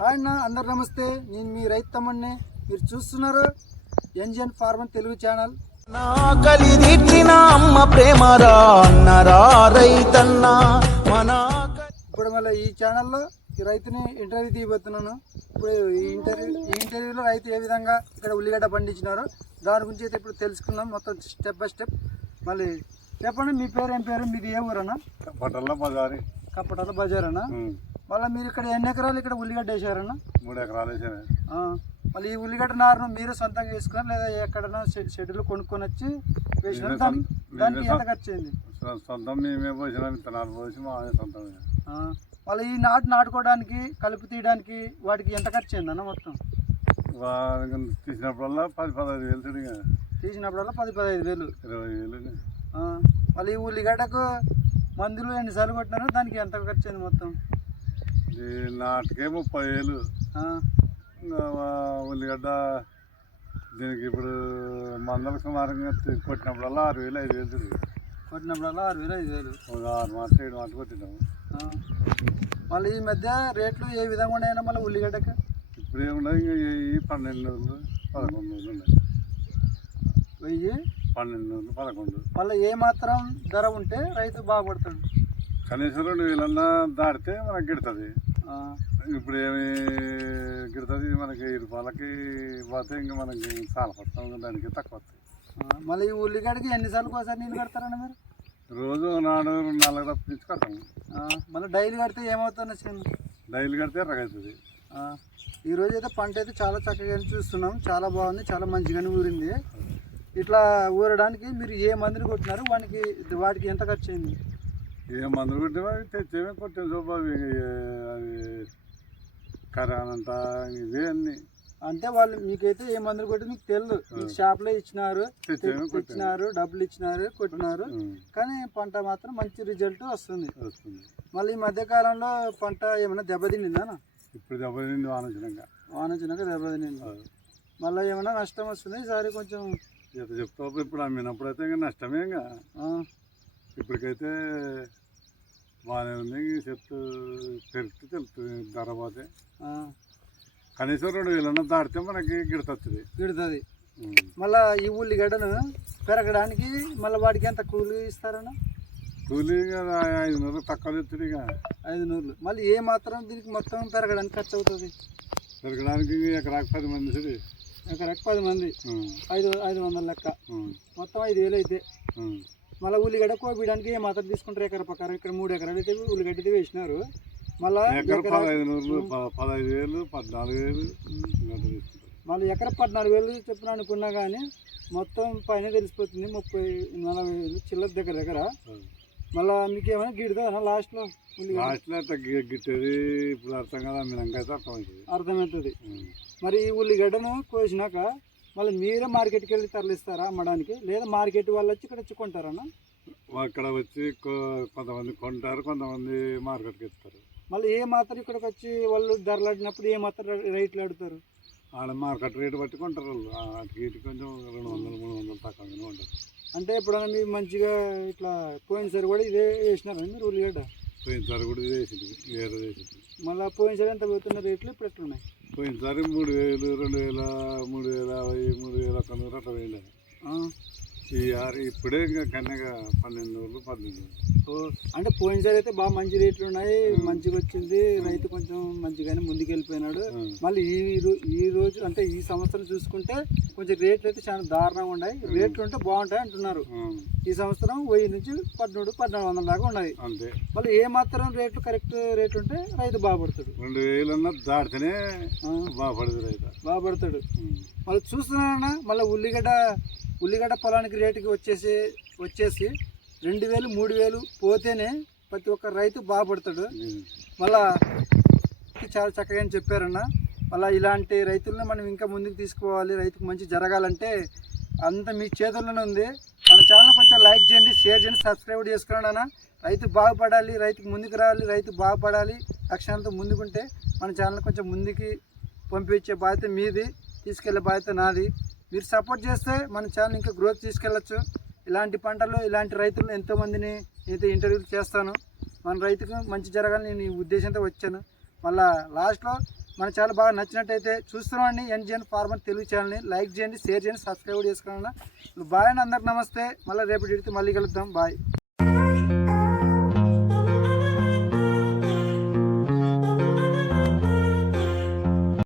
Hi అన్న, అందరు నమస్తే. నేను మీ రైతు తమ్ముడిని. మీరు చూస్తున్నారు ఎన్జిఎన్ ఫార్మర్ తెలుగు ఛానల్. నా కలిదిట్టిన అమ్మ ప్రేమరా అన్నరా రైతన్నా మన. ఇప్పుడు మళ్ళీ ఈ ఛానల్లో ఈ రైతుని ఇంటర్వ్యూ తీయబోతున్నాను. ఇప్పుడు ఈ ఇంటర్వ్యూలో రైతు ఏ విధంగా ఇక్కడ ఉల్లిగడ్డ పండించినారో దాని గురించి అయితే ఇప్పుడు తెలుసుకుందాం మొత్తం స్టెప్ బై స్టెప్. మళ్ళీ చెప్పండి, మీ పేరు ఏం పేరు, మీది ఏ ఊరన్నా? కప్పటల బజార్ అన్న. మళ్ళీ మీరు ఇక్కడ ఎన్ని ఎకరాలు ఇక్కడ ఉల్లిగడ్డ వేసారన్నా? 3 ఎకరాలు వేసాను. మళ్ళీ ఈ ఉల్లిగడ్డ నారును మీరు సొంతంగా వేసుకొని లేదా ఎక్కడైనా షెడ్యూల్ కొనుక్కొని వచ్చి వేసినారు? దానికి ఎంత ఖర్చు అయింది? సొంతం మేమే పోసిన విత్తనాలు పోసి మా సొంతం. మళ్ళీ ఈ నాటుకోవడానికి కలుపు తీయడానికి వాటికి ఎంత ఖర్చు అయింది అన్న మొత్తం? తీసినప్పుడల్లా 10-15 వేలు తిరిగా. తీసినప్పుడల్లా 10-15 వేలు, 20 వేలు. మళ్ళీ ఈ ఉల్లిగడ్డకు మందులు ఎన్నిసార్లు కొట్టినారు, దానికి ఎంత ఖర్చు అయింది మొత్తం? నాటుకే 30 వేలు. ఉల్లిగడ్డ దీనికి ఇప్పుడు మందుల సుమారంగా కొట్టినప్పుడల్లా 6 వేలు 5 వేలు తిరిగి. కొట్టినప్పుడల్లా 6 వేలు 5 వేలు. 6 మాటలు 7 మాటలు కొట్టినాము. మళ్ళీ ఈ మధ్య రేట్లు ఏ విధంగా ఉన్నాయన్నా మళ్ళీ ఉల్లిగడ్డకు? ఇప్పుడు ఏముండదు, ఇంకా 12 రోజులు 11 రోజులు ఉన్నాయి. 12 రోజులు 11. మళ్ళీ ఏ మాత్రం ధర ఉంటే రైతు బాగుపడతాడు? కనీసం 2,000 దాటితే మనకి గిడుతుంది. ఇప్పుడు ఏమి గిడుతుంది, మనకి 7 రూపాయలకి పోతే ఇంకా మనకి చాలా కష్టం, దానికి తక్కువ వస్తాయి. మళ్ళీ ఈ ఉల్లిగడ్డకి ఎన్నిసార్లు ఒకసారి నీళ్ళు కడతారన్న మీరు? రోజు 4 తప్పించి కడతాము. మళ్ళీ డైలీ కడితే ఏమవుతుంది? డైలీ కడితే ఎర్రగవుతుంది. ఈరోజు అయితే పంట అయితే చాలా చక్కగా చూస్తున్నాం, చాలా బాగుంది, చాలా మంచిగానే ఊరింది. ఇట్లా ఊరడానికి మీరు ఏ మందులు కొట్టినారు, వాటికి ఎంత ఖర్చు అయింది? ఏ మందులు కొట్టామో తెచ్చేమే కొట్టాము. చూప అవి కరానంట ఇవే అన్నీ. అంటే వాళ్ళు మీకైతే ఏ మందులు కొట్టి మీకు తెలియదు, మీకు షాప్లో ఇచ్చినారు, డబ్బులు ఇచ్చినారు, కొట్టినారు, కానీ పంట మాత్రం మంచి రిజల్ట్ వస్తుంది. మళ్ళీ ఈ మధ్యకాలంలో పంట ఏమైనా దెబ్బతిండిందా? ఇప్పుడు దెబ్బతింది, వానొచ్చినాక దెబ్బతిండింది. మళ్ళీ ఏమైనా నష్టం వస్తుంది ఈసారి కొంచెం చెప్తా. ఇప్పుడు అమ్మినప్పుడైతే ఇంకా నష్టమే. ఇంకా ఇప్పటికైతే బాగానే ఉంది. చెప్తూ పెరిగితే తెలుస్తుంది ధర పోతే. కనీసం 2,000 దాటితే మనకి గిడుతుంది. మళ్ళీ ఈ ఉల్లిగడ్డను పెరగడానికి మళ్ళీ వాటికి ఎంత కూలి ఇస్తారన్నా? కూలీ 500 తక్కువ ఎత్తుడు. ఇక 500. మళ్ళీ ఏ మాత్రం దీనికి మొత్తం పెరగడానికి ఖర్చు అవుతుంది? పెరగడానికి ఎకరాకి 10 మంది చూడు. ఎకరాకి 10 మంది 500 లెక్క, మొత్తం 5,000 అయితే. మళ్ళీ ఉల్లిగడ్డ కోపించడానికి ఏ మాత్రం తీసుకుంటారు ఎకర ప్రకారం? ఇక్కడ 3 ఎకరాలు అయితే ఉల్లిగడ్డ అయితే వేసినారు. మళ్ళీ 15,000 14,000 మళ్ళీ ఎకర 14,000 చెప్పిన అనుకున్నా కానీ మొత్తం పైన తెలిసిపోతుంది. 30-40 వేలు చిల్లర దగ్గర. మళ్ళీ మీకు ఏమైనా గిడుతుందా లాస్ట్లో? గిట్టేది ఇప్పుడు అర్థం కదా, మీరంకైతే అర్థమవుతుంది. మరి ఈ ఉల్లిగడ్డను కోసినాక మళ్ళీ మీరే మార్కెట్కి వెళ్ళి తరలిస్తారా అమ్మడానికి, లేదా మార్కెట్ వాళ్ళు వచ్చి ఇక్కడ వచ్చి కొంటారన్నా? అక్కడ వచ్చి కొంతమంది కొంటారు, కొంతమంది మార్కెట్కి ఇస్తారు. మళ్ళీ ఏ మాత్రం ఇక్కడికి వచ్చి వాళ్ళు ధరలాడినప్పుడు ఏ మాత్రం రేట్లు ఆడుతారు? ఆడ మార్కెట్ రేటు బట్టి కొంటారు వాళ్ళు. అటుకి ఇటు కొంచెం 200-300 తక్కువగానే ఉంటుంది. అంటే ఎప్పుడైనా మీరు మంచిగా ఇట్లా పోయినసారి కూడా ఇదే వేసినారా మీరు ఉల్లిగడ్డ? పోయినసారి కూడా ఇదే వేసింది, వేరే వేసింది. మళ్ళీ పోయినసారి ఎంత పోతున్న రేట్లు ఇప్పుడు ఎట్లున్నాయి? పోయినసారి 3,000, 2,000, 3,050, 3,100 అట్లా పోయింది. ఇప్పుడే ఇంకా కన్నగా 12,000-18,000. అంటే పోయినసారి అయితే బాగా మంచి రేట్లు ఉన్నాయి, మంచిగా వచ్చింది, రైతు కొంచెం మంచిగానే ముందుకు వెళ్ళిపోయినాడు. మళ్ళీ ఈ రోజు అంటే ఈ సంవత్సరం చూసుకుంటే కొంచెం రేట్లు అయితే చాలా దారుణంగా ఉన్నాయి. రేట్లు ఉంటే బాగుంటాయి అంటున్నారు. ఈ సంవత్సరం 1000 నుంచి 1300-1400 దాకా ఉన్నాయి. మళ్ళీ ఏ మాత్రం రేట్లు కరెక్ట్ రేట్లు ఉంటే రైతు బాగుపడతాడు. 2,000 దాటితేనే బాగుపడతాడు. మళ్ళీ చూస్తున్నానన్నా, మళ్ళీ ఉల్లిగడ్డ పొలానికి రేటుకి వచ్చేసి 2,000, 3,000 పోతేనే ప్రతి ఒక్క రైతు బాగుపడతాడు. మళ్ళా చాలా చక్కగా చెప్పారన్న. మళ్ళీ ఇలాంటి రైతులను మనం ఇంకా ముందుకు తీసుకోవాలి, రైతుకు మంచి జరగాలంటే అంత మీ చేతుల్లోనే ఉంది. మన ఛానల్ కొంచెం లైక్ చేయండి, షేర్ చేయండి, సబ్స్క్రైబ్ చేసుకోండి అన్న. రైతు బాగుపడాలి, రైతుకు ముందుకు రావాలి, రైతు బాగుపడాలి లక్ష్యాలతో ముందుకుంటే మన ఛానల్ కొంచెం ముందుకి పంపించే బాధ్యత మీది, తీసుకెళ్లే బాధ్యత నాది. మీరు సపోర్ట్ చేస్తే మన ఛానల్ ఇంకా గ్రోత్ తీసుకెళ్ళచ్చు. ఇలాంటి పంటలు, ఇలాంటి రైతులను ఎంతోమందిని అయితే ఇంటర్వ్యూలు చేస్తాను. మన రైతుకు మంచి జరగాలని నేను ఈ ఉద్దేశంతో వచ్చాను. మళ్ళీ లాస్ట్లో మన ఛానల్ బాగా నచ్చినట్టయితే చూస్తున్నామండి ఎన్జిఎన్ ఫార్మర్ తెలుగు ఛానల్ని లైక్ చేయండి, షేర్ చేయండి, సబ్స్క్రైబ్ చేసుకోండి. ఇప్పుడు బాయ్ అండి, అందరికి నమస్తే. మళ్ళీ రేపు మళ్ళీ కలుద్దాం. బాయ్.